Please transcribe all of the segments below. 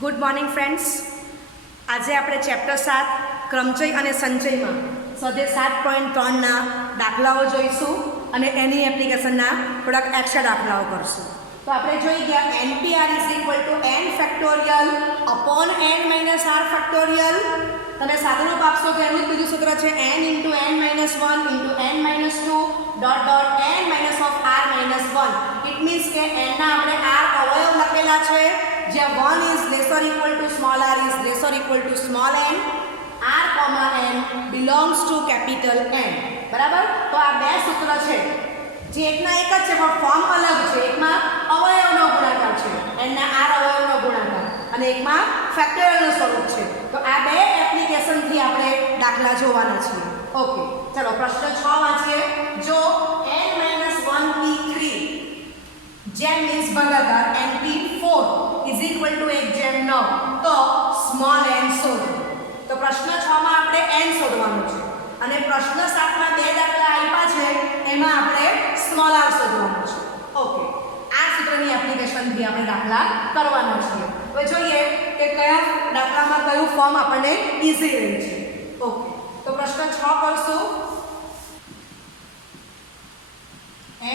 Good morning friends. આજે આપણે chapter 7 ક્રમચય અને સંચયમાં સ્વાધ્યાય 7.3ના દાખલાઓ જોઈશું અને એની એપ્લિકેશનના થોડાક એક્સ્ટ્રા દાખલાઓ કરશું. તો આપણે જોઈ ગયા NPR n factorial upon n minus r factorial. તમે સાદુરૂપ આપશો તો એનું જ બીજું સૂત્ર છે n into n minus 1 into n minus 2 dot dot n minus of r minus 1. It means કે n ના આપણે r અવયવ લખેલા છે જ્યાં 1 is lesser equal to small r is lesser equal to small n, r comma n belongs to capital N. બરાબર. તો આ બે સૂત્ર છે જે એકના એક જ છે પણ ફોર્મ અલગ છે. એકમાં અવયવનો ગુણાકાર છે n ના r અવયવનો ગુણાકાર અને એકમાં ફેક્ટોરિયલનું સ્વરૂપ છે. તો આ બે એપ્લિકેશનથી આપણે દાખલા જોવાના છીએ. ઓકે, ચલો પ્રશ્ન 6 વાંચીએ. જો n - 1 p3 જેમ મીન્સ ભાગાકાર np4 ઇઝ ઇક્વલ ટુ 1/9 તો સ્મોલ n શોધો. તો પ્રશ્ન 6 માં આપણે n શોધવાનું છે અને પ્રશ્ન 7 માં બે દાખલા આપ્યા છે એમાં આપણે સ્મોલ r શોધવાનું છે. ઓકે, આ સૂત્રની એપ્લિકેશનથી આપણે દાખલા કરવાના છીએ. હવે જોઈએ કે કયા દાખલામાં કયું ફોર્મ આપણને ઈઝી રહે છે. ઓકે, તો પ્રશ્ન 6 કરશું.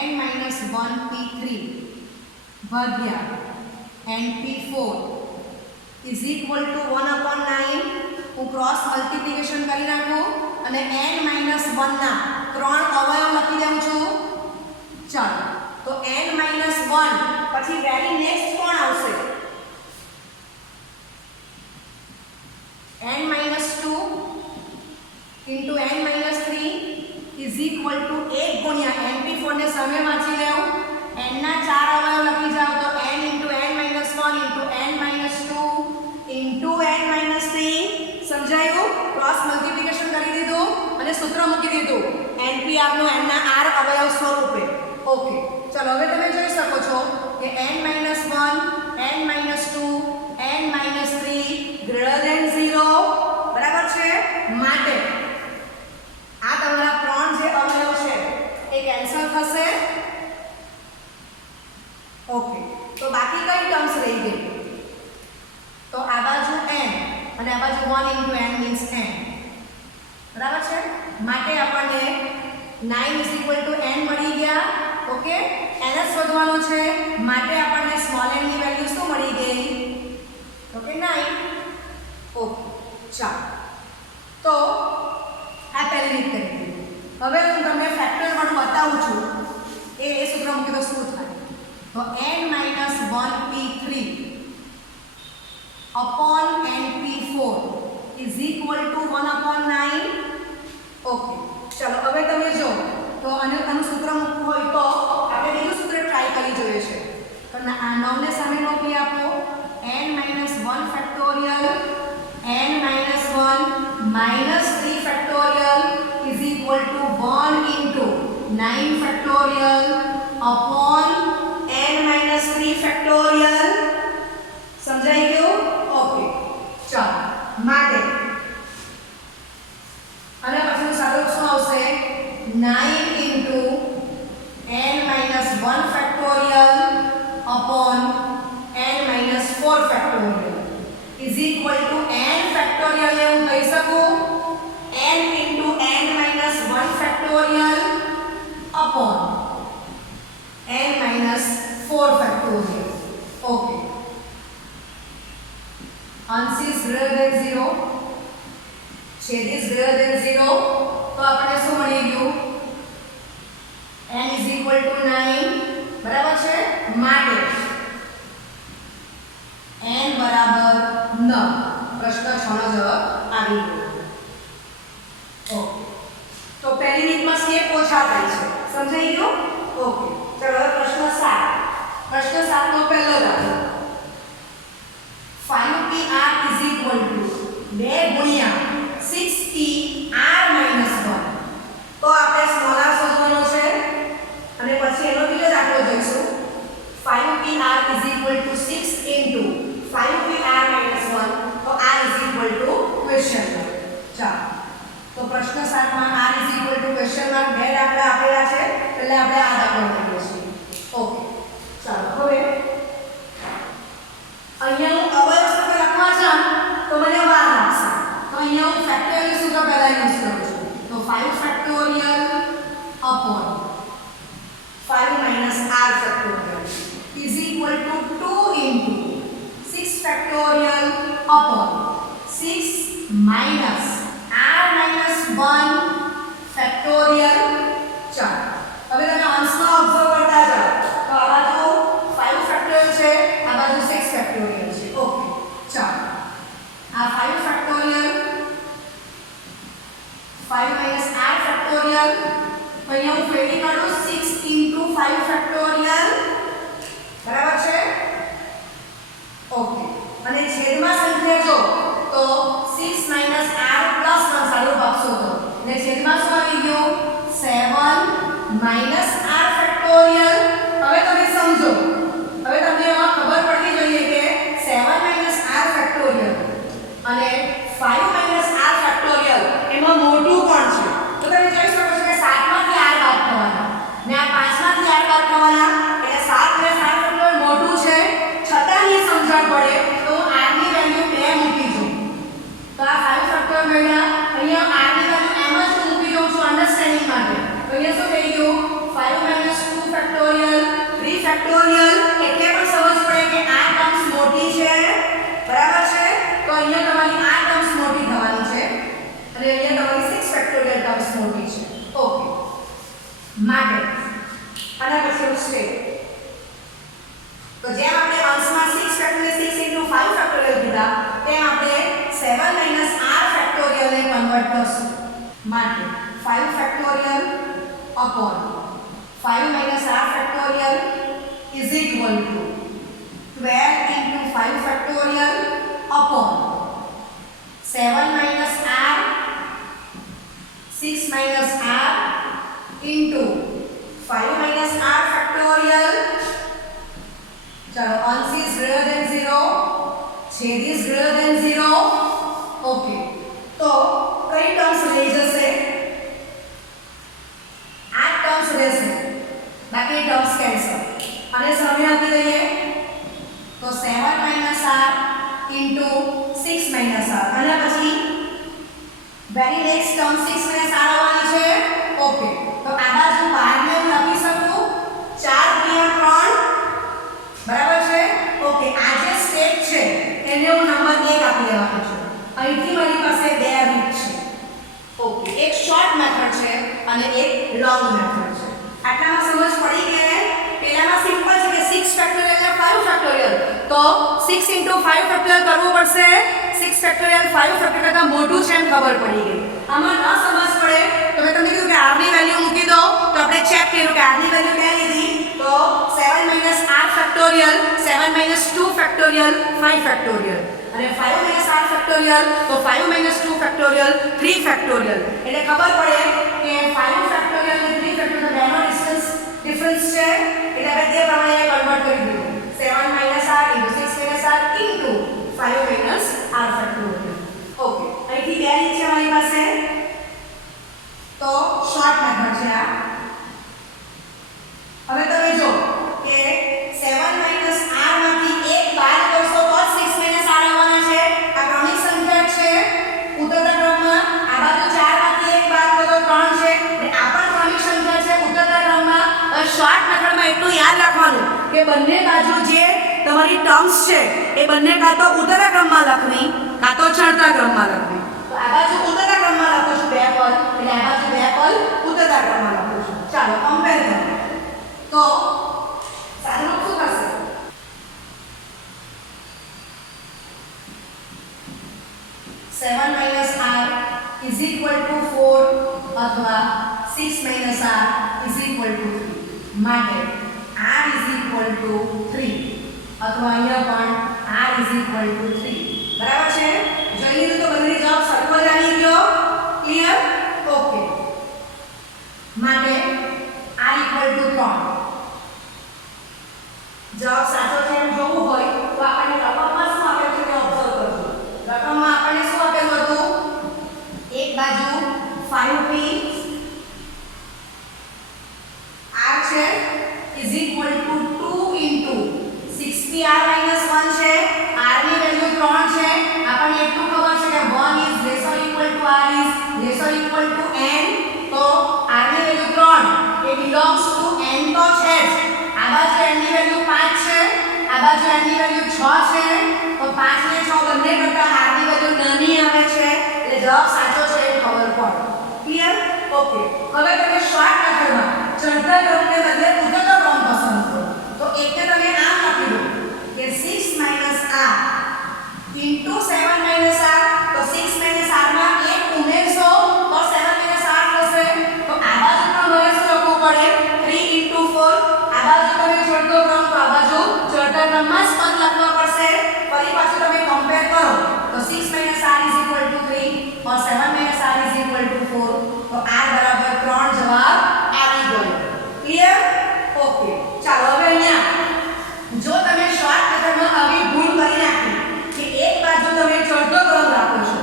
n - 1 p3 ભાગ્યા np4 ઇઝ ઇક્વલ ટુ 1/9. હું ક્રોસ મલ્ટીપ્લિકેશન કરી નાખું અને n - 1 ના 3 અવયવ લખી દઉં છું. ચાલો, તો n - 1 પછી વેરી નેક્સ્ટ કોણ આવશે? n - 2 into n - 3 is equal to 1 ગુણ્યા np4 ને સામે વાંચી લેવું. n ના 4 અવયવ લખી જાઓ તો n into n - 1 into n - 2 into n - 3. સમજાયું? ક્રોસ મલ્ટીપ્લિકેશન કરી દીધું અને સૂત્ર મૂકી દીધું npr નું n ના r અવયવ સ્વરૂપે. ઓકે, ચલો હવે તમે જોઈ શકો છો કે n - 1 n - 2 n - 3 greater than 0. બરાબર છે. માટે આ તમારા 3 જે અવયવ છે એ કેન્સલ થશે. ઓકે, તો બાકી કઈ ટર્મ્સ રહી ગઈ? તો આ બાજુ n અને આ બાજુ 1 ઇન્ટુ n મીન્સ n. બરાબર છે. માટે આપણને 9 ઇઝ ઇક્વલ ટુ n મળી ગયા. ઓકે, n જ શોધવાનું છે માટે આપણને સ્મોલ n ની વેલ્યુ શું મળી ગઈ? ઓકે, 9. ઓકે, ચાલો. તો આ પહેલી રીત કરી દીધી. હવે હું તમને ફેક્ટર પણ બતાવું છું એ સૂત્ર મૂકી તો શું થાય. તો n - 1 p3 upon np4 is equal to 1/9. Okay, ચલો હવે તમે જો તો આનું સૂત્ર મૂકવું હોય તો આપણે બીજું સૂત્ર ટ્રાય કરી જોઈએ છે. તો આ 9 ને સામે મૂકી આપો. n - 1 factorial n - 1 - 3 factorial is equal to 1 into 9 factorial upon n - 3 factorial. સમજાઈ ગયું? ઓકે, ચાલો. માટે અને પછી સાદુરૂપ શું આવશે? 9 into n - 1 factorial upon n - 4 factorial is equal to n factorial ને હું કહી શકું n into n - 1 factorial upon n - 4 factorial. Okay, અંશ is greater than 0, છેદ is greater than 0. તો આપણને શું મળી ગયું? n is equal to 9. બરાબર છે. માટે n બરાબર 9. પ્રશ્ન 6 નો જવાબ આવી ગયો. ઓકે, તો પહેલી રીતમાં સ્ટેપ ઓછા થાય છે. સમજાઈ ગયું? ઓકે, ચલો હવે પ્રશ્ન 7. પ્રશ્ન 7 નો પહેલો દાખલો 5pr is equal to 2 ગુણ્યા 6pr minus 1. તો આપણે સ્મોલ r શોધવાનો છે અને પછી એનો બીજો દાખલો જોઈશું. 5pr is equal to 6 into 5pr minus 1. તો r is equal to question mark. 1 factorial 4. હવે તમે અંશમાં ઓબ્ઝર્વ કરતા જાઓ તો આ બાજુ 5 ફેક્ટોરિયલ છે, આ બાજુ 6 ફેક્ટોરિયલ છે. ઓકે, ચાલો આ 5 ફેક્ટોરિયલ 5 minus 8 ફેક્ટોરિયલ, તો અહીંયા હું ફેરી કાઢું 6 into 5 ફેક્ટોરિયલ, બરાબર છે. ઓકે, અને છેદમાં સંખ્યા જો તો 6 minus 8 plus 1 સારું ભાગશો તો એટલે છેદમાં શું આવી ગયું 7 minus 8 ફેક્ટોરિયલ. હવે તમે સમજો, હવે તમને એમાં ખબર પડવી જોઈએ કે 7 minus 8 ફેક્ટોરિયલ અને 5 minus 8 ફેક્ટોરિયલ એમાં મોટું કોણ છે? તો તમે જોઈ શકો છો કે 7 માંથી 8 બાદ થવાના ને આ 5 માંથી 8 બાદ થવાના એટલે 7 ને 7 ફેક્ટોરિયલ મોટું છે, છતાં ની સમજણ પડે તો r ની વેલ્યુ 2 મૂકી દઉં. તો આ 5 ફેક્ટોરિયલ મળ્યા, અહીંયા r ની વેલ્યુ એમ જ મૂકી દઉં છું અન્ડરસ્ટેન્ડિંગ માટે. તો અહીંયા શું થઈ ગયું 5 minus 2 ફેક્ટોરિયલ 3 ફેક્ટોરિયલ, એટલે પણ સમજ પડે કે આ ટર્મ્સ મોટી છે, બરાબર છે. તો અહીંયા તમારી આ ટર્મ્સ મોટી થવાની છે અને અહીંયા તમારી 6 ફેક્ટોરિયલ ટર્મ્સ મોટી છે. ઓકે, માટે આના પછી સ્ટેપ તો જેમ આપણે અંશમાં 6 ફેક્ટોરિયલ 6 into 5 ફેક્ટોરિયલ કીધા તેમ આપણે 7 minus 8 ફેક્ટોરિયલ ને કન્વર્ટ કરશું. માટે 5 factorial upon 5 minus 8 factorial is equal to 12 into 5 factorial upon 7 minus 8 6 minus 8 into 5 minus 8 factorial. चलो अंश is greater than 0, छेद is greater than 0. ओके, तो कई टर्म्स रह जैसे 8 टर्म्स રહેશે, બાકી ટર્મ્સ કેન્સલ અને સરવાળે આપી દઈએ તો 7 minus r into 6 minus r અને પછી very next term 6 minus r આવવાની છે. ઓકે, તો આ બાજુ 12 ને લખી શકું 4 ગુણ્યા 3, બરાબર છે. ઓકે, આ જે સ્ટેપ છે એને હું નંબર 1 આપી દેવાનો છું. અહીંથી મારી પાસે બે રીત છે. ઓકે, એક શોર્ટ મેથડ છે અને એક લોંગ મેથડ છે. આટલામાં સમજ પડી કે પહેલામાં સિમ્પલ છે કે 6 ફેક્ટોરિયલ અને 5 ફેક્ટોરિયલ, તો 6 into 5 ફેક્ટોરિયલ કરવું પડશે. 6 ફેક્ટોરિયલ 5 ફેક્ટોરિયલ કરતા મોટું છે એમ ખબર પડી ગઈ. આમાં ન સમજ પડે તો મેં તમને કીધું કે r ની વેલ્યુ મૂકી દો, તો આપણે ચેક કર્યું કે r ની વેલ્યુ બે લીધી તો 7 minus 8 factorial 7 minus 2 factorial 5 factorial અને 5 minus 8 ફેક્ટોરિયલ તો 5 minus 2 ફેક્ટોરિયલ 3 ફેક્ટોરિયલ. એટલે ખબર પડે કે 5 ફેક્ટોરિયલ અને 3 ફેક્ટોરિયલ બેનો ડિફરન્સ છે એટલે આપણે તે પ્રમાણે કન્વર્ટ કરી દીધું 7 minus r into 6 minus r into 5 minus r factorial. Okay, અહીંથી બે રીત છે મારી પાસે, તો શોર્ટ મેથડ છે આ. હવે તમે જો કે 7 minus r માંથી 1 બાદ કરશો તો 6 minus r આવવાના છે. આ ક્રમિક સંખ્યા છે ઉત્તરતા ક્રમમાં. આ બાજુ 4 માંથી 1 બાદ કરો તો 3 છે એટલે આ પણ ક્રમિક સંખ્યા છે ઉત્તરતા ક્રમમાં. શોર્ટ મેથડમાં એટલું યાદ રાખવાનું કે બંને બાજુ જે તમારી ટર્મ્સ છે એ બંને કાં તો ઉત્તરતા ક્રમમાં લખવી કાં તો ચડતા ક્રમમાં લખવી. તો આ બાજુ ઉત્તરતા ક્રમમાં લખું છું 2 પદ એટલે આ બાજુ 2 પદ ઉત્તરતા ક્રમમાં લખું છું. ચાલો કમ્પેર કરીએ તો સાદુરૂપ શું થશે? 7 minus r is equal to 4 અથવા 6 minus r is equal to 3. માટે r is equal to 3 અથવા અહીંયા પણ r is equal to 3. બરાબર છે? જોઈ લીધું તો બંને જવાબ સરખો જ આવી ગયો. ક્લિયર? ઓકે, માટે r equal to 3. જવાબ સાચો છે એમ જોવું હોય તો આપણને રકમમાં શું આપેલું છે તે ઓબ્ઝર્વ કરજો. રકમમાં આપણને શું આપેલું હતું? એક બાજુ 5p r છે is equal to 2 into 6pr minus 1 છે. r ની વેલ્યુ 3 છે. આપણને એટલું ખબર છે કે 1 is less or equal to r is less or equal to n. તો r ની value 3 A belongs to n તો છે જ. આ બાજુ n ની વેલ્યુ 5 છે, આ બાજુ n ની વેલ્યુ 6 છે. તો 5 ને 6 બંને કરતા r ની વેલ્યુ નાની આવે છે એટલે જવાબ સાચો છે એ ખબર પડે. હવે તમે શોર્ટ મેથડમાં ચડતા ક્રમને બદલે ઉતરતો ક્રમ પસંદ કરો તો એકને તમે આમ લખી દો કે 6 r into 7 r તો 6 r માં 1 ઉમેરશો તો 7 r થશે તો આ બાજુ પણ મને શું લખવું પડે 3 into 4 આ બાજુ તમે ચડતો ક્રમ તો આ બાજુ ચડતા ક્રમમાં જ પદ લખવા પડશે ફરી પાછું તમે કમ્પેર કરો તો 6 r is equal to 3 और 7 r is equal to 4 तो r बराबर 3 जवाब આવી ગયો ક્લિયર ઓકે ચાલો હવે અહીંયા જો તમે શોર્ટ મેથડમાં આવી ભૂલ કરી નાખી કે એક બાજુ તમે ચડતો ક્રમ રાખો છો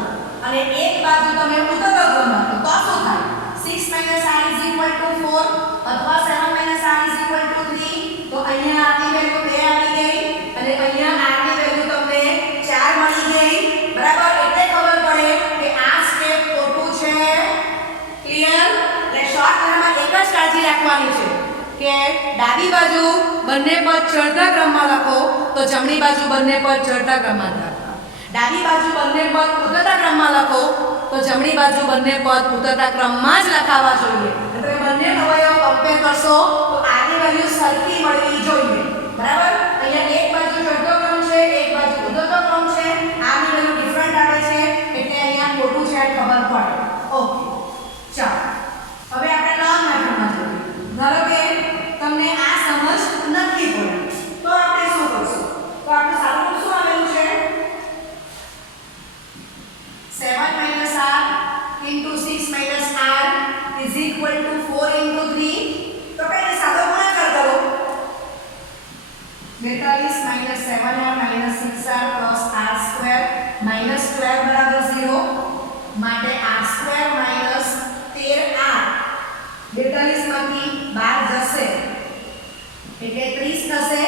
અને એક બાજુ તમે ઉતરતો ક્રમ રાખો તો શું થાય 6 r is equal to 4 અથવા 7 r is equal to 3 તો અહીંયા r ની વેલ્યુ 2 આવી ગઈ અને અહીંયા r ની વેલ્યુ તમને 4 મળી ગઈ બરાબર એટલે ખબર પડે કે આ સ્ટેપ ખોટું છે ક્લિયર એટલે શોર્ટ મેથડમાં એક જ કાળજી રાખવાની છે કે ડાબી બાજુ બંને પદ ચડતા ક્રમમાં લખો તો જમણી બાજુ બંને પદ ચડતા ક્રમમાં લખો ડાબી બાજુ બંને પદ ઉતરતા ક્રમમાં લખો તો જમણી બાજુ બંને પદ ઉતરતા ક્રમમાં જ લખાવા જોઈએ એટલે બંને અવયવ કમ્પેર કરશો તો આની વેલ્યુ સરખી મળવી જોઈએ બરાબર અહીંયા એક બાજુ ચડતો ક્રમ છે એક બાજુ ઉતરતો ક્રમ છે આની વેલ્યુ ડિફરન્ટ આવે છે એટલે અહીંયા ખોટું છે ખબર પડે ઓકે ચાલો હવે આપણે લોંગ મેથડમાં જોઈએ ધારો કે તમને આ સમજ નથી પડી તો આપણે શું કરશું તો આપણે સારું શું આવેલું છે 7 r into 6 r is equal to 4 into 3 તો કઈ સાદો ગુણાકાર કરો 42 7r 6r plus r square minus 12 બરાબર 0 માટે r square minus 13r 42 માંથી 12 જશે એટલે 30 થશે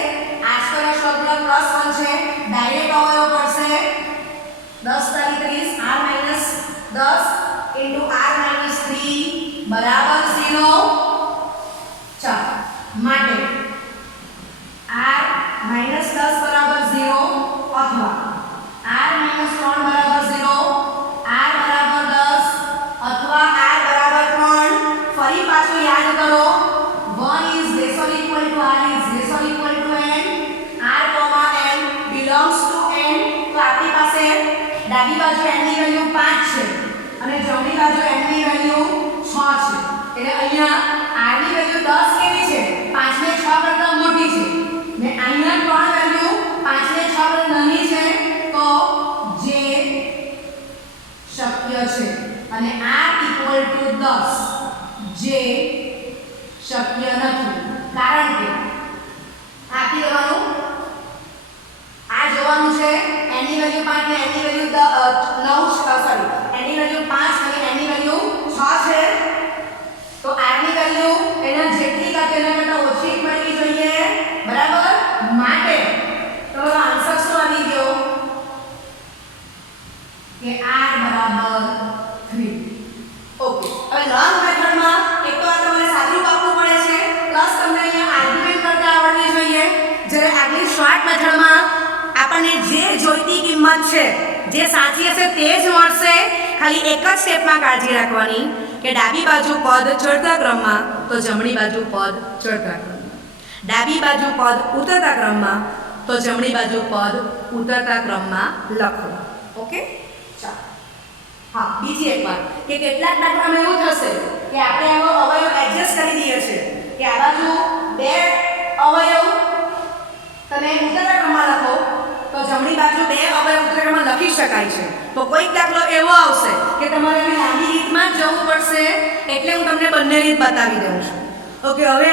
r square શબ્દ પ્લસ 1 છે ડાયરેક્ટ અવયવ પડશે 10 તારી 30 r minus 10 into r minus 3 બરાબર 0 ચાલો માટે r minus 10 બરાબર 0 અથવા r minus 3 બરાબર 0 r બરાબર 10 અથવા r બરાબર 3 ફરી પાછું યાદ કરો 1 is less or equal to r is less or equal to n r n belongs to n તો આપણી પાસે ડાબી બાજુ n ની વેલ્યુ 5 છે અને જમણી બાજુ n ની વેલ્યુ 6 છે એટલે અહીંયા r ની વેલ્યુ 10 કેવી છે 5 ને 6 કરતા મોટી છે ને અહીંયા 3 વેલ્યુ 5 ને 6 કરતા નાની છે તો જે શક્ય છે અને r equal to 10 જે શક્ય નથી કારણ કે આપી દેવાનું આ જોવાનું છે n ની વેલ્યુ 5 ને n ની વેલ્યુ 9 સોરી n ની વેલ્યુ 5 અને n ની વેલ્યુ 6 છે તો r ની વેલ્યુ એના જેટલી કે તેના કરતા ઓછી મળવી જોઈએ બરાબર માટે તમારો આન્સર શું આવી ગયો કે r બરાબર 3 ઓકે હવે લોંગ મેથડમાં એક તો આ તમારે સાદું કાપવું પડે છે પ્લસ તમને અહીંયા આર્ગ્યુમેન્ટ કરતા આવડવી જોઈએ જ્યારે આગલી શોર્ટ મેથડમાં આપણને જે જોઈતી કિંમત છે જે સાચી હશે તે જ મળશે ખાલી એક જ સ્ટેપમાં કાળજી રાખવાની કે ડાબી બાજુ પદ ચડતા ક્રમમાં તો જમણી બાજુ પદ ચડતા ક્રમમાં ડાબી બાજુ પદ ઉતરતા ક્રમમાં તો જમણી બાજુ પદ ઉતરતા ક્રમમાં લખો ઓકે ચાલો હા બીજી એક વાત કે કેટલાક દાખલામાં એવું થશે કે આપણે આવો અવયવ એડજસ્ટ કરી દઈએ છીએ કે આ બાજુ બે અવયવ તમે ઉતરતા ક્રમમાં લખો તો જમણી બાજુ બે અવયવ ઉતરતા ક્રમમાં લખી શકાય છે તો કોઈક દાખલો એવો આવશે કે તમારે આવી લાંબી રીતમાં જ જવું પડશે એટલે હું તમને બંને રીત બતાવી દઉં છું ઓકે હવે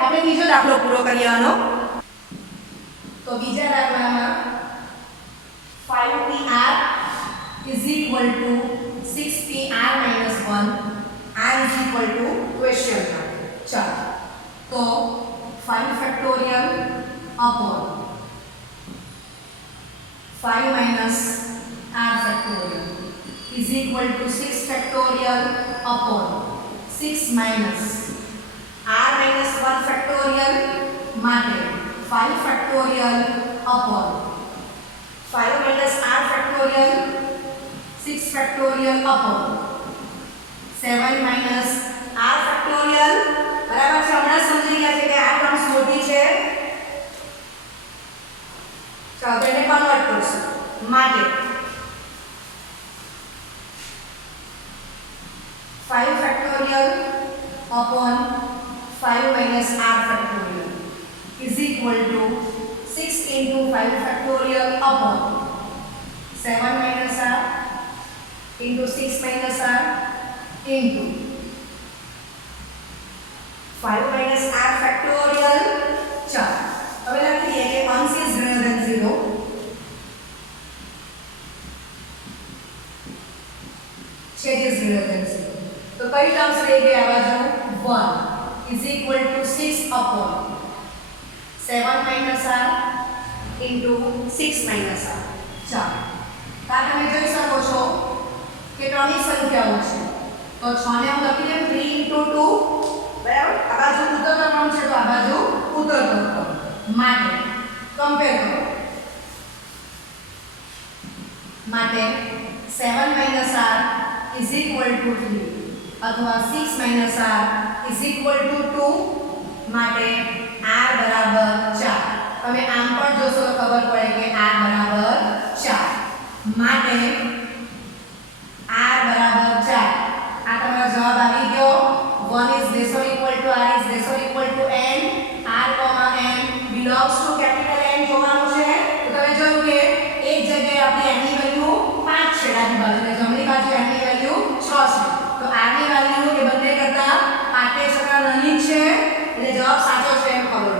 આપણે બીજો દાખલો પૂરો કરી આનો તો બીજા દાખલામાં 5pr is equal to 6pr minus 1 r is equal to question mark ચાલો તો 5 factorial upon 5 minus r factorial is equal to 6 factorial upon 6 minus r minus 1 factorial માટે 5 factorial upon 5 minus r factorial 6 factorial upon 7 minus R factorial બરાબર છે. હમણાં સમજી ગયા છે કે આ ટર્મ્સ મોટી છે. ચાલો તેને કન્વર્ટ કરશું. માટે 5 factorial upon 5 minus r factorial is equal to 6 into 5 factorial upon 7 minus r into 6 minus r into 5 minus r factorial. ચાલો હવે લખી દઈએ કે અંશ is greater than 0, છેદ is greater than 0. तो कई टर्म्स रह गए आ बाजू 1 is equal to 6 upon 7 minus r into 6 minus r. ચાલો આ તમે જોઈ શકો છો કે ત્રણની સંખ્યાઓ છે. તો 6 ને હું લખી દઉં 3 into 2 બરાબર. આ બાજુ ઉત્તરનો ક્રમ છે તો આ બાજુ ઉત્તરનો ક્રમ. માટે કમ્પેર કરો. માટે 7 minus r is equal to 3 अथवा 6 minus r is equal to 2 માટે r બરાબર 4. તમે આમ પણ જોશો તો ખબર પડે કે r બરાબર 4 માટે r બરાબર 4. આ તમારો જવાબ આવી ગયો. 1 is less or equal to r is less or equal to n, r, n belongs to capital N જોવાનું છે. તો તમે જોયું કે એક જગ્યાએ આપણે n ની વેલ્યુ 5 છે ડાબી બાજુ અને જમણી બાજુ n ની વેલ્યુ 6 છે. તો r ની વેલ્યુ એ બંને કરતા 5 કરતા નાની છે એટલે જવાબ સાચો છે એમ ખબર.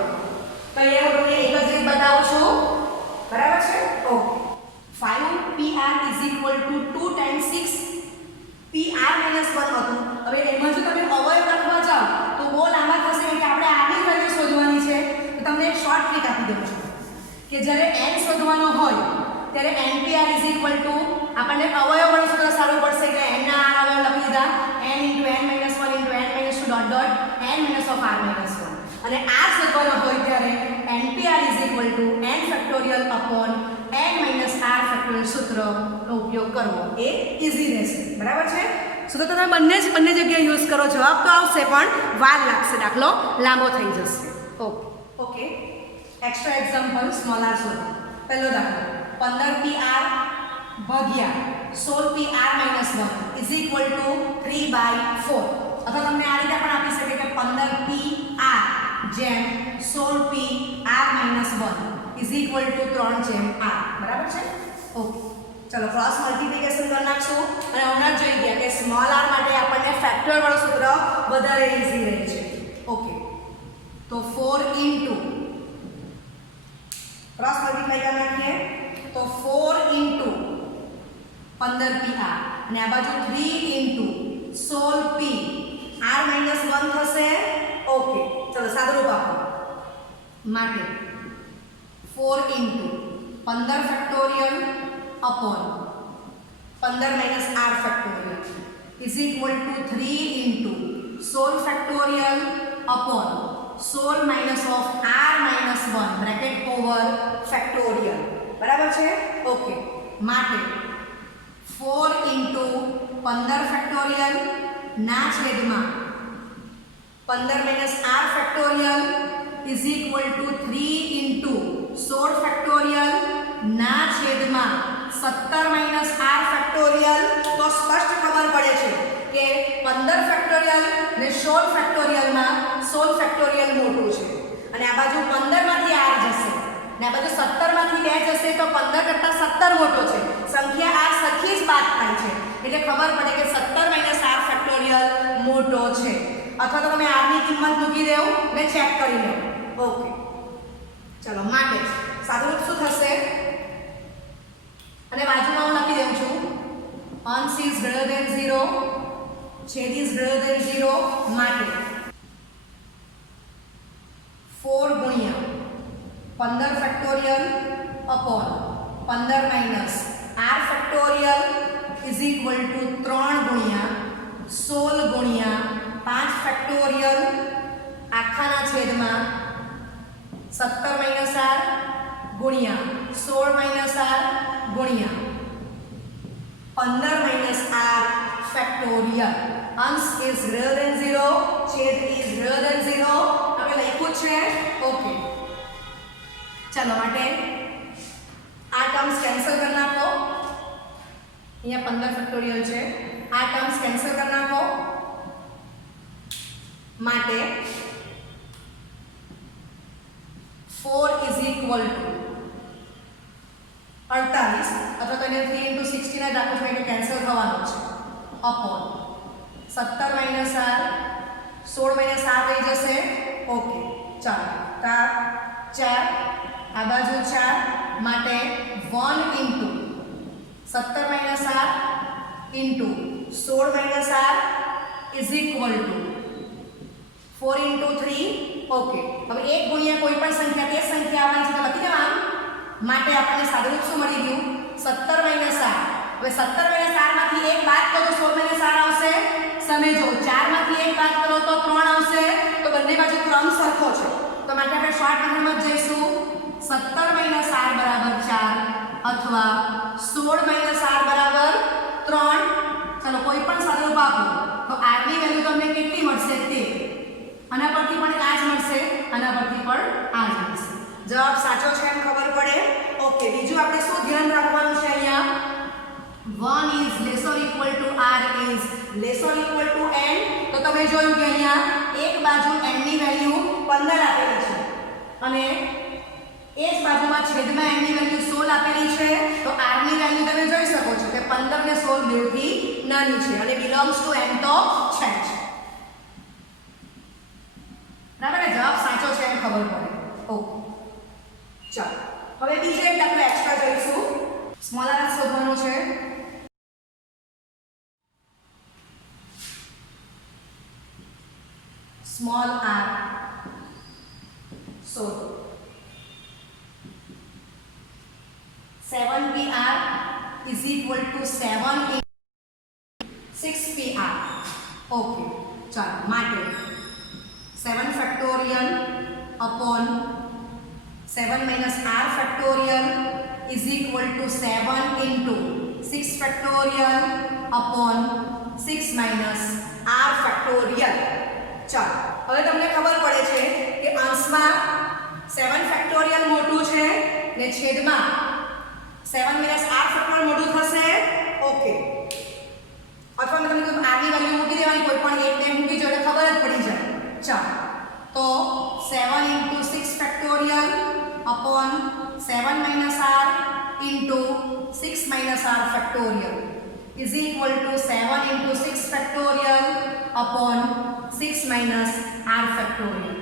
તો અહીંયા હું તમને એક જ રીત બતાવું છું. બરાબર છે. Okay 5pr is equal to 2 times 6 pr minus 1 હતું. હવે એમાં જો તમે અવયવ લખવા જાઓ તો બહુ લાંબા થશે એટલે આપણે r ની વેલ્યુ શોધવાની છે. તો તમને એક શોર્ટ ટ્રીક આપી દઉં છું કે જ્યારે n શોધવાનો હોય ત્યારે npr is equal to આપણને અવયવ વડે સૂત્ર સારું પડશે કે n ના r અવયવ લખી દીધા n into n minus 1 into n minus 2 dot dot n minus of r minus 1 અને r શોધવાનો હોય ત્યારે npr is equal to n factorial upon n minus r factorial સૂત્રનો ઉપયોગ કરવો એ ઈઝી રહેશે. બરાબર છે. સૂત્ર તમે બંને જગ્યાએ યુઝ કરો જવાબ તો આવશે પણ વાર લાગશે, દાખલો લાંબો થઈ જશે. Okay extra example small R શોધો. પહેલો દાખલો 15pr ભાગ્યા 16pr minus 1 is equal to 3/4. અથવા તમને આ રીતે પણ આપી શકે કે 15pr જેમ 16pr minus 1 is equal to 3/r. બરાબર છે. ઓકે ચલો ક્રોસ મલ્ટીપ્લિકેશન કરી નાખશું અને હમણાં જોઈ ગયા કે સ્મોલ r માટે આપણને ફેક્ટર વાળું સૂત્ર વધારે ઈઝી રહે છે. ઓકે તો 4 into ક્રોસ મલ્ટીપ્લાય કરી નાખીએ તો 4 into 15pr અને આ બાજુ 3 into 16p r minus 1 થશે. ઓકે ચલો સાદુરૂપ આપો. માટે 4 into 15 factorial upon 15 minus r factorial is equal to 3 into 16 factorial upon 16 minus of r minus 1 bracket over factorial. બરાબર છે. ઓકે માટે 4 into 15 factorial ના છેદમાં 15 minus r factorial is equal to 3 into 16 factorial ના છેદમાં 17 minus r factorial. તો સ્પષ્ટ ખબર પડે છે કે 15 ફેક્ટોરિયલ ને 16 ફેક્ટોરિયલ માં 16 ફેક્ટોરિયલ મોટું છે અને આ બાજુ 15 માંથી r જશે ને આ બાજુ 17 માંથી 2 જશે તો 15 કરતા 17 મોટો છે. સંખ્યા r સરખી જ બાદ થાય છે એટલે ખબર પડે કે 17 minus r ફેક્ટોરિયલ મોટો છે. અથવા તો તમે r ની કિંમત મૂકી દેવું ને ચેક કરી લો. ઓકે ચલો માટે સાદુરૂપ શું થશે અને બાજુમાં હું લખી દઉં છું અંશ is greater than 0 છેદ is greater than 0 માટે 4 ગુણ્યા 15 factorial upon 15 minus r factorial is equal to 3 ગુણ્યા 16 ગુણ્યા 5 ફેક્ટોરિયલ આખાના છેદમાં 17 minus r ગુણ્યા 16 minus r ગુણ્યા 15 minus r ફેક્ટોરિયલ. અંશ ઇઝ ગ્રેટર ધેન 0, છેદ ઇઝ ગ્રેટર ધેન 0. આપણે લખ્યું છે. ઓકે, ચાલો માટે આ ટર્મ્સ કેન્સલ કરી નાખો. અહીંયા 15 ફેક્ટોરિયલ છે. આ ટર્મ્સ કેન્સલ કરી નાખો. માટે 4 ઇઝ ઇક્વલ ટુ 48 અથવા તો એને 3 × 16 જ રાખો છો એટલે કેન્સલ થવાનું છે અપોન 17 - 8 16 - 7 થઈ જશે. ઓકે, ચાલો તા 4 આ બાજુ 4 માટે 1 × 17 - 7 × 16 - 7 ઇઝ ઇક્વલ ટુ 4 × 3. ઓકે, હવે 1 ગુણ્યા કોઈ પણ સંખ્યા તે સંખ્યા આવવાની છે તો લખી દેવાનું. માટે આપણને સાદુરૂપ શું મળી ગયું? 17 - 7. હવે 17 - 7 માંથી 1 બાદ કરો તો 16 - 7 આવશે. સમજો 4 માંથી 1 બાદ કરો તો 3 આવશે. તો બંને બાજુ ક્રમ સરખો છે તો માટે આપણે શોર્ટ મેથડમાં જઈશું. 17 - 7 બરાબર 4 અથવા 16 - 7 બરાબર 3. ચાલો કોઈ પણ સાદુરૂપ આપો તો r ની વેલ્યુ તમને કેટલી મળશે? 13. આના પરથી પણ આ જ મળશે, આના પરથી પણ આ જ મળશે. જવાબ સાચો છે એમ ખબર પડે. ઓકે, બીજું આપણે શું ધ્યાન રાખવાનું છે? અહીંયા 1 is laser equal to r is laser equal to n. તો તમે જોયું કે અહીંયા એક બાજુ n ની વેલ્યુ 15 આપેલી છે અને એ જ બાજુમાં છેદમાં n ની વેલ્યુ 16 આપેલી છે. તો r ની વેલ્યુ તમે જોઈ શકો છો કે 15 ને 16 બેવથી નાની છે અને બિલોંગ્સ ટુ n તો છે જ. બરાબર ને? જવાબ સાચો છે એમ ખબર પડે. ઓકે, ચાલો હવે બીજો એક દાખલો એક્સ્ટ્રા જોઈશું. સ્મોલ r શોધવાનો છે. સ્મોલ r શોધો. 7pr is equal to 7 × 6pr. Okay, ચાલો માટે 7 factorial upon 7 - r factorial is equal to 7 × 6 factorial upon 6 - r factorial. ચાલો હવે તમને ખબર પડે છે કે અંશમાં 7 ફેક્ટોરિયલ મોટું છે ને છેદમાં 7 - r ફેક્ટોરિયલ મોટું થશે. ઓકે, અથવા મેં તમને કહ્યું r ની વેલ્યુ મૂકી દેવાની, કોઈ પણ એક ને મૂકી જો એટલે ખબર જ પડી જાય. ચાલો તો 7 × 6 factorial upon 7 - r into 6 - r factorial is equal to 7 × 6 factorial upon 6 - r factorial.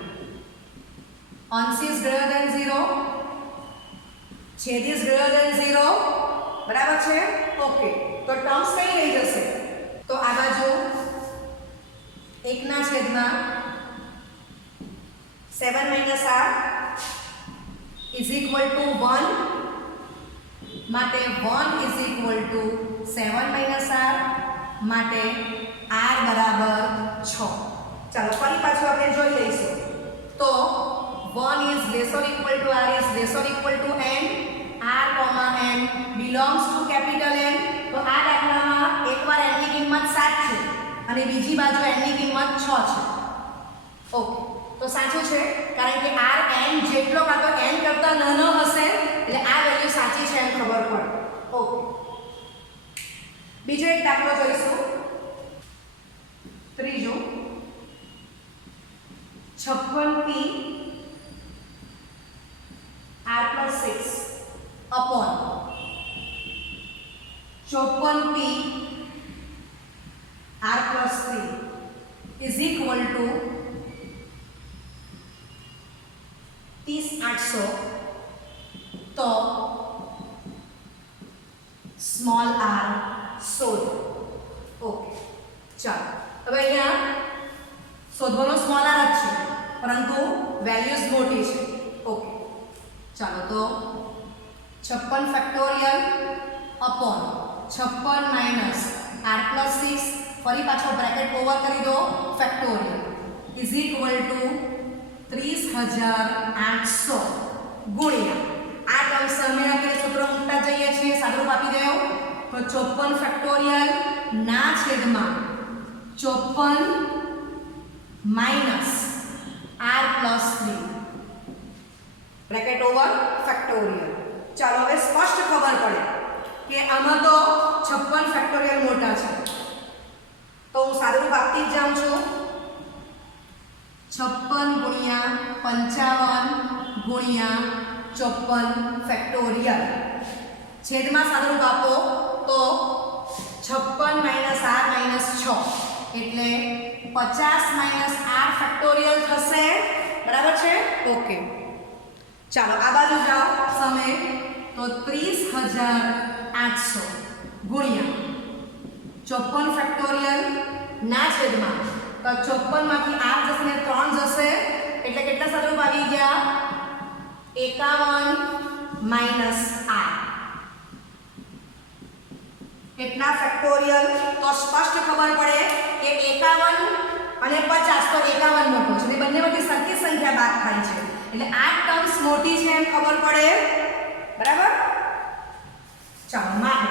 અંશ is greater than 0, છેદ is greater than 0. બરાબર છે? ઓકે, તો ટર્મ્સ કઈ રહી જશે? તો આ બાજુ 1 ના છેદમાં 7 - r is equal to 1. માટે 1 is equal to 7 - r માટે r બરાબર 6. ચાલો ફરી પાછું આપણે જોઈ લઈશું. તો 1 is lesser equal to r is lesser equal to n. r, n belongs to capital N. તો આ દાખલામાં એકવાર n ની કિંમત 7 છે અને બીજી બાજુ n ની કિંમત 6 છે. ઓકે, તો સાચું છે કારણ કે r n જેટલો કાં તો n કરતા નાનો હશે એટલે આ વેલ્યુ સાચી છે એમ ખબર પડે. ઓકે, બીજો એક દાખલો જોઈશું. ત્રીજો 56p r + 6 upon 54p r + 3 is equal to 30,800. તો સ્મોલ r શોધો. ઓકે, ચાલો હવે અહીંયા શોધવાનો સ્મોલ r જ છે પરંતુ વેલ્યુઝ મોટી છે. ઓકે, ચાલો તો 56 ફેક્ટોરિયલ upon 56 - r + 6 ફરી પાછો બ્રેકેટ ઓવર કરી દો ફેક્ટોરિયલ is equal to 30,800 ગુણ્યા આ ટર્મ સામે આપણે સૂત્ર મૂકતા જઈએ છીએ. સાદુરૂપ આપી દેવું તો 54 ફેક્ટોરિયલ ના છેદમાં 54 minus r plus 3 bracket over factorial. ચાલો હવે સ્પષ્ટ ખબર પડે કે આમાં તો 56 ફેક્ટોરિયલ મોટા છે, તો હું સાદુરૂપ આપતી જ જાઉં છું. 56 ગુણ્યા 55 ગુણ્યા 54 ફેક્ટોરિયલ છેદમાં સાદુરૂપ આપો તો 56 માઇનસ r માઇનસ 6 એટલે 50 માઇનસ r ફેક્ટોરિયલ થશે. બરાબર છે? ઓકે. ચાલો આ બાજુ જાઓ સમય તો 30,800 ગુણ્યા 54 ફેક્ટોરિયલ ના છેદમાં તો 54 માંથી 8 જશે ને 3 જશે એટલે કેટલા સ્વરૂપ આવી ગયા? 51 માઇનસ r. કેટલા ફેક્ટોરિયલ? તો સ્પષ્ટ ખબર પડે કે 51 અને 50 તો 51 મોટો છે અને બંનેમાંથી સરખી સંખ્યા બાદ થાય છે એટલે 8 ટર્મ્સ મોટી છે એમ ખબર પડે. બરાબર? ચાલો માટે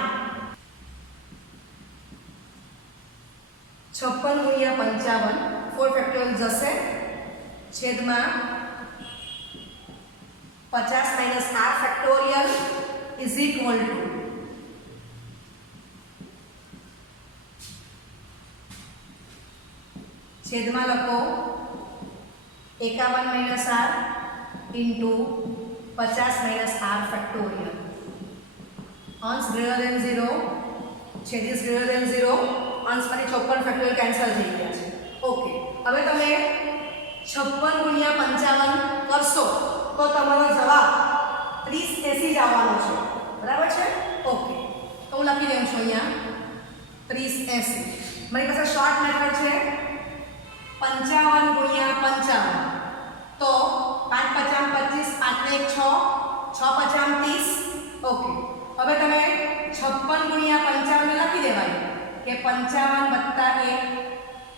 56 ગુણ્યા 55 4 ફેક્ટોરિયલ જશે છેદમાં 50 minus r factorial is equal to છેદમાં લખો 51 minus r into 50 minus r factorial. અંશ ગ્રેટર દેન 0, છેદ is greater than 0, અંશમાંથી 56 factorial cancel થઈ ગયા છે. ઓકે. હવે તમે 56 ગુણ્યા 55 કરશો તો તમારો જવાબ 3080 જ આવવાનો છે. બરાબર છે? ઓકે. તો હું લખી દઉં છું અહીંયા 3080. મારી પાસે શોર્ટ મેથડ છે 55 ગુણ્યા 55 તો 5 50 25, 5 ને 6, 6 50 30. ઓકે. હવે તમે 56 ગુણ્યા 55 ને લખી દેવાય કે 55 વત્તા 1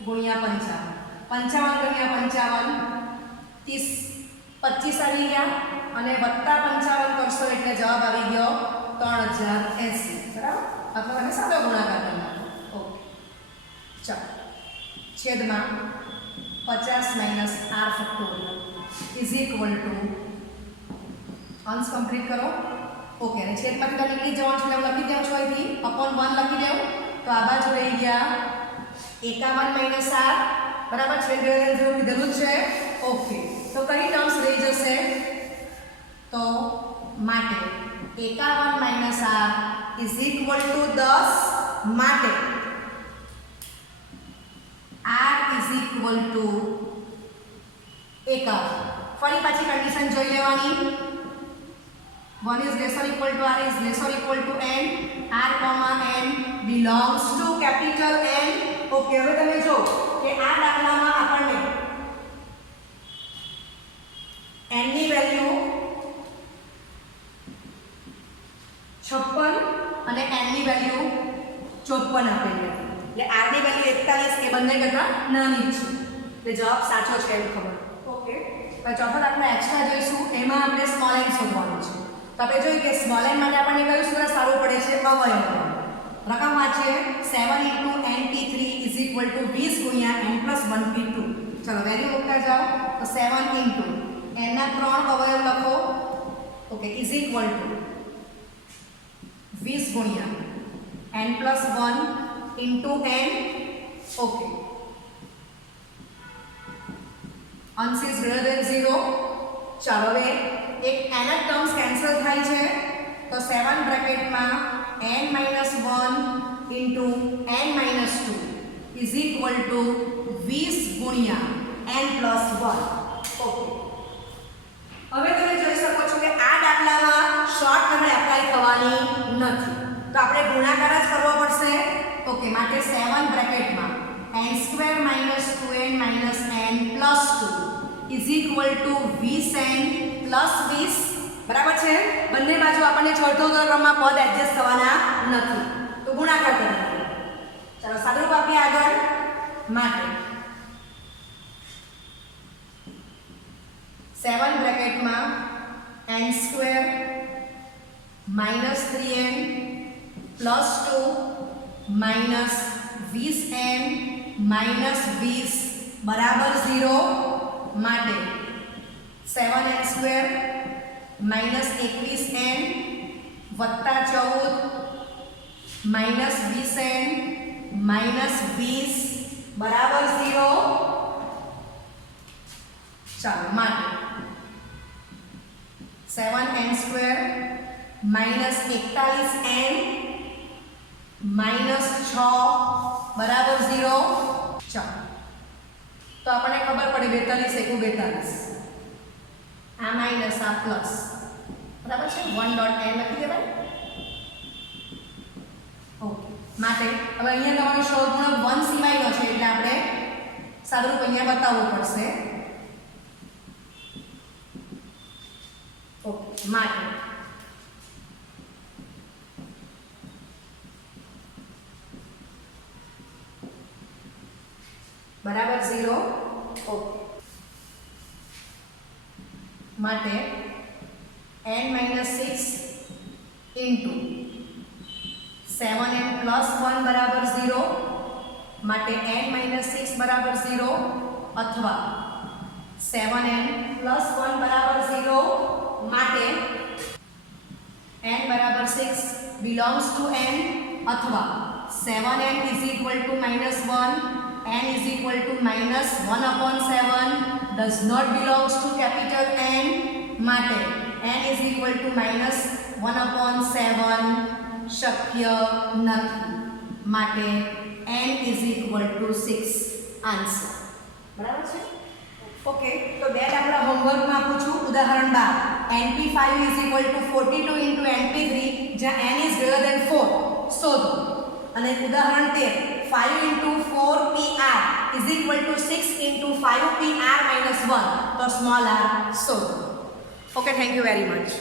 ગુણ્યા 55. 55 ગુણ્યા 55 30 25 આવી ગયા અને વત્તા 55 કરશો એટલે જવાબ આવી ગયો 3080. બરાબર? અથવા તમે સાદો ગુણાકાર કરી નાખો. ઓકે. ચાલો છેદમાં 50 minus r factorial is equal to અંશ કમ્પ્લીટ કરો. ઓકે. અને છેદમાંથી તો નીકળી જવાનું છે એટલે લખી દઉં છું અહીંથી અપોન 1 લખી દઉં તો આ બાજુ રહી ગયા 51 માઇનસ r. બરાબર? છેદ ગ્રેટર દેન 0 કીધેલું જ છે. ઓકે. તો કઈ ટર્મ્સ રહી જશે? તો માટે 51 minus r is equal to 10 માટે r ઇઝ ઇક્વલ ટુ 51. ફરી પાછી કન્ડિશન જોઈ લેવાની. 1 is less or equal to r is less or equal to n. r, n belongs to capital N. Okay. હવે તમે જો કે આ દાખલામાં આપણને n ની વેલ્યુ 56 અને n ની વેલ્યુ 54 આપેલી હતી. એટલે r ની વેલ્યુ 41 એ બંને કરતા નાની છે. એટલે જવાબ સાચો છે એમ ખબર. ઓકે. હવે ચોથો દાખલો એક્સ્ટ્રા જોઈશું. એમાં આપણે સ્મોલ n શોધવાનું છે. તો આપણે જોઈએ કે સ્મોલ n માટે આપણને કયું સૂત્ર સારું પડે છે? અવયવ. રકમ વાંચીએ 7 * np3 = 20 ગુણ્યા n + 1p2. ચલો વેલ્યુ મૂકતા જાઓ તો 7 * n ના 3 અવયવ લખો. ઓકે. = 20 ગુણ્યા n + 1 * n. ઓકે. અંશ ઇઝ ગ્રેટર દેન 0. ચાલો હવે એક n ટર્મ્સ કેન્સલ થાય છે તો 7 બ્રેકેટમાં n - 1 * n - 2 is equal to 20 ગુણ્યા n + 1. ઓકે. હવે તમે જોઈ શકો છો કે આ દાખલામાં શોર્ટ મેથડ એપ્લાય થવાની નથી તો આપણે ગુણાકાર જ કરવો પડશે. ઓકે. માટે 7 બ્રેકેટમાં n² - 2n - n + 2 is equal to 20n + 20. બરાબર છે? બંને બાજુ આપણને ચોથો ક્રમમાં પદ એડજસ્ટ થવાના નથી તો ગુણાકાર કરીએ. ચાલો સાદુરૂપ આપીએ આગળ. માટે 7 બ્રેકેટમાં n² - 3n + 2 - 20n માઇનસ 20 બરાબર 0 માટે 7n સ્ક્વેર માઇનસ 21n વત્તા 14 માઇનસ 20n માઇનસ 20 બરાબર 0 ચાલો માટે 7n square minus 41n minus 6 બરાબર 0 ચાલો તો આપણને ખબર પડે 42 એકુ 42 આ માઇનસ આ પ્લસ બરાબર છે 1 ડોટ n લખી દેવાય ઓકે માટે હવે અહીંયા તમારો સહગુણક 1 સિવાયનો છે એટલે આપણે સાદુરૂપ અહીંયા બતાવવું પડશે ઓકે માટે બરાબર 0 ઓકે માટે n - 6 ઇન્ટુ 7n + 1 બરાબર 0 માટે n - 6 બરાબર 0 અથવા 7n + 1 બરાબર 0 માટે n બરાબર 6 belongs to n અથવા 7n = -1 n = -1/7 does not belongs to capital N માટે n = -1/7 શક્ય નથી માટે n = 6 આન્સર બરાબર છે ઓકે તો બે દાખલા હોમવર્કમાં આપું છું ઉદાહરણ 12 np5 = 42 * np3 જ્યાં n is greater than 4 શોધો અને ઉદાહરણ 13 5 * 4pr = 6 * 5pr - 1 તો સ્મોલ r શોધો okay thank you very much